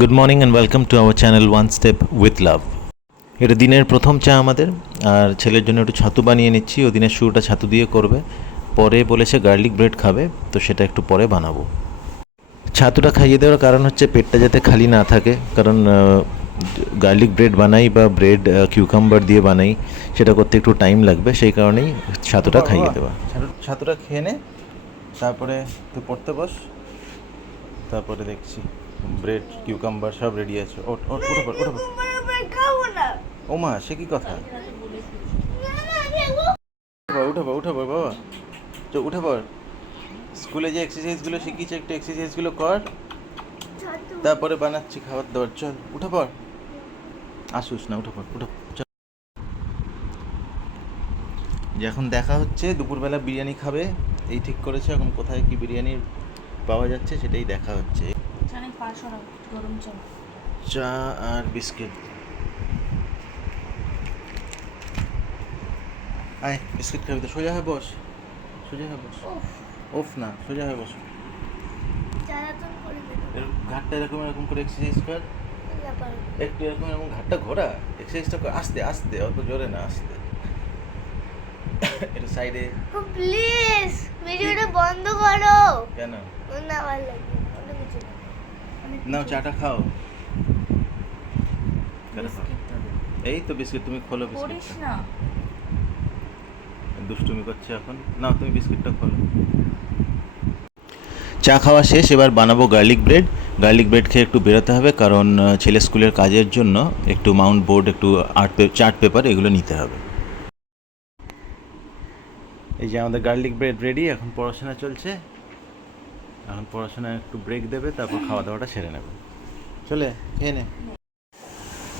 Good morning and welcome to our channel one step with love. এটা দিনের প্রথম চা আমাদের, আর ছেলের জন্য একটু ছাতু বানিয়ে নিচ্ছি। ও দিনের শুরুটা ছাতু দিয়ে করবে, পরে বলেছে গার্লিক ব্রেড খাবে, তো সেটা একটু পরে বানাবো। ছাতুটা খাইয়ে দেওয়ার কারণ হচ্ছে পেটটা যাতে খালি না থাকে, কারণ গার্লিক ব্রেড বানাই বা ব্রেড কিউকাম্বার দিয়ে বানাই, সেটা করতে একটু টাইম লাগবে, সেই কারণেই ছাতুটা খাইয়ে দেওয়া। ছাতুটা খেয়ে নে, তারপরে তুই পড়তে বস, তারপরে দেখছি ব্রেড কিউকাম্বার সব রেডি আছে। উঠে পড়। ও মা, সে কি কথা? উঠে পড় বাবা, উঠে পড়। স্কুলে যে এক্সারসাইজগুলো শিখিয়েছে একটু এক্সারসাইজগুলো কর, তারপরে বানাচ্ছি খাবার দাবার। চল উঠে পড়, আসুস না, উঠে পড় চল। যে এখন দেখা হচ্ছে দুপুরবেলা বিরিয়ানি খাবে, এই ঠিক করেছে। এখন কোথায় কি বিরিয়ানি পাওয়া যাচ্ছে সেটাই দেখা হচ্ছে। চা আর বিস্কিট। আয় বিস্কিট খাবি তো? সোজা হয়ে বস, ওফ না, সোজা হয়ে বস। ঘাটটা এরকম এরকম করে এক্সারসাইজ কর, একটু এরকম এরকম ঘাটটা ঘোরা, এক্সারসাইজটা কর আস্তে আস্তে, অত জোরে না, আস্তে। এটা সাইডে। প্লিজ ভিডিওটা বন্ধ করো। কেন? না ভালো লাগে অন্য কিছু নাও চাটা খাও। এই তো বিস্কিট, তুমি খোলো বিস্কিট। না দুষ্টুমি করছে এখন। নাও তুমি বিস্কিটটা খোলো। চা খাওয়া শেষ, এবার বানাবো গার্লিক ব্রেড। গার্লিক ব্রেড খেয়ে একটু বেরোতে হবে, কারণ ছেলে স্কুলের কাজের জন্য একটু মাউন্ট বোর্ড, একটু চার্ট পেপার এগুলো নিতে হবে। এই যে আমাদের গার্লিক ব্রেড রেডি। এখন পড়াশোনা চলছে, এখন পড়াশোনা একটু ব্রেক দেবে, তারপর খাওয়া দাওয়াটা সেরে নেবে। চলে খেয়ে নে।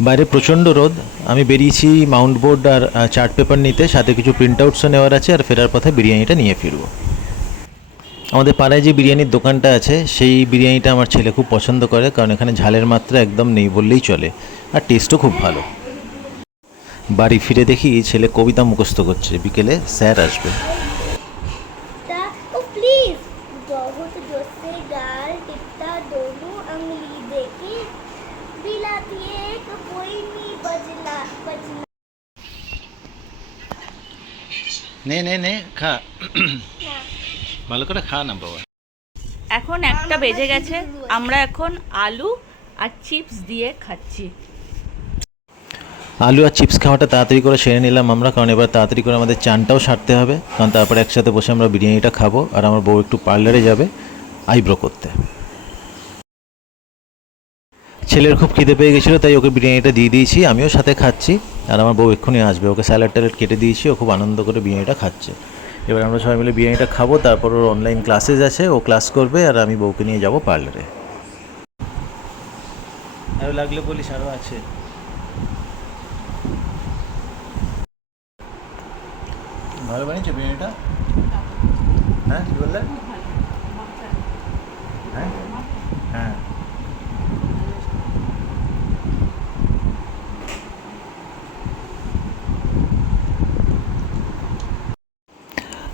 বাইরে প্রচণ্ড রোদ, আমি বেরিয়েছি মাউন্ট বোর্ড আর চার্ট পেপার নিতে, সাথে কিছু প্রিন্ট আউটসও নেওয়ার আছে, আর ফেরার পথে বিরিয়ানিটা নিয়ে ফিরবো। আমাদের পাড়ায় যে বিরিয়ানির দোকানটা আছে, সেই বিরিয়ানিটা আমার ছেলে খুব পছন্দ করে, কারণ এখানে ঝালের মাত্রা একদম নেই বললেই চলে, আর টেস্টও খুব ভালো। বাড়ি ফিরে দেখি ছেলে কবিতা মুখস্থ করছে, বিকেলে স্যার আসবে। प्लीज बहुत जोर से डाल टिकता दोनों अंगली देके बिलाती एक कोई नहीं बजना নে নে নে খা, ভালো করে খা না বাবা। এখন 1টা বেজে গেছে, আমরা এখন আলু আর চিপস দিয়ে খাচ্ছি। আলু আর চিপস খাওয়াটা তাড়াতাড়ি করে সেরে নিলাম আমরা, কারণ এবার তাড়াতাড়ি করে আমাদের চানটাও সারতে হবে, কারণ তারপরে একসাথে বসে আমরা বিরিয়ানিটা খাবো। আর আমার বউ একটু পার্লারে যাবে আইব্রো করতে। ছেলের খুব খিদে পেয়ে গেছিলো, তাই ওকে বিরিয়ানিটা দিয়ে দিয়েছি, আমিও সাথে খাচ্ছি। আর আমার বউ এক্ষুনি আসবে, ওকে স্যালাড ট্যালাড কেটে দিয়েছি, ও খুব আনন্দ করে বিরিয়ানিটা খাচ্ছে। এবার আমরা সবাই মিলে বিরিয়ানিটা খাবো, তারপর ওর অনলাইন ক্লাসেস আছে, ও ক্লাস করবে, আর আমি বউকে নিয়ে যাবো পার্লারে। আরও লাগলে বলিস, আরও আছে। ভালো বানিয়েছে বিরিয়ানিটা? হ্যাঁ কী বললে? হ্যাঁ হ্যাঁ।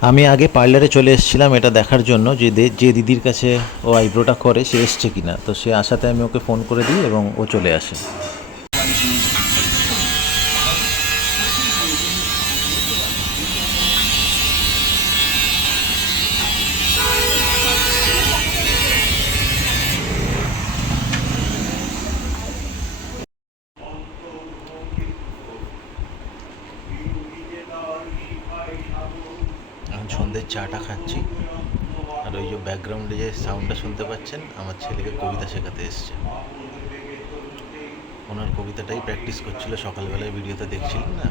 আমি আগে পার্লারে চলে এসেছিলাম এটা দেখার জন্য যে দিদির কাছে ও আইব্রোটা করে সে এসছে কিনা। তো সে আসাতে আমি ওকে ফোন করে দিই এবং ও চলে আসে। এখন সন্ধ্যের চাটা খাচ্ছি, আর ওই যে ব্যাকগ্রাউন্ডে যে সাউন্ডটা শুনতে পাচ্ছেন, আমার ছেলেকে কবিতা শেখাতে এসছে। ওনার কবিতাটাই প্র্যাকটিস করছিল সকালবেলায়, ভিডিওতে দেখছিলেন না।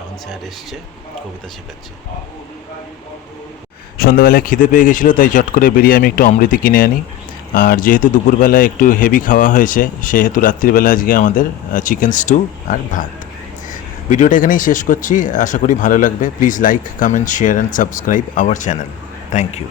এখন স্যার এসছে, কবিতা শেখাচ্ছে। সন্ধ্যাবেলায় খিদে পেয়ে গেছিলো, তাই চট করে বেরিয়ে আমি একটু অমৃতি কিনে আনি। আর যেহেতু দুপুরবেলায় একটু হেভি খাওয়া হয়েছে, সেহেতু রাত্রিবেলা আজকে আমাদের চিকেন স্টু আর ভাত। ভিডিওটা এখানেই শেষ করছি, আশা করি ভালো লাগবে। Please like, comment, share and subscribe our channel. Thank you.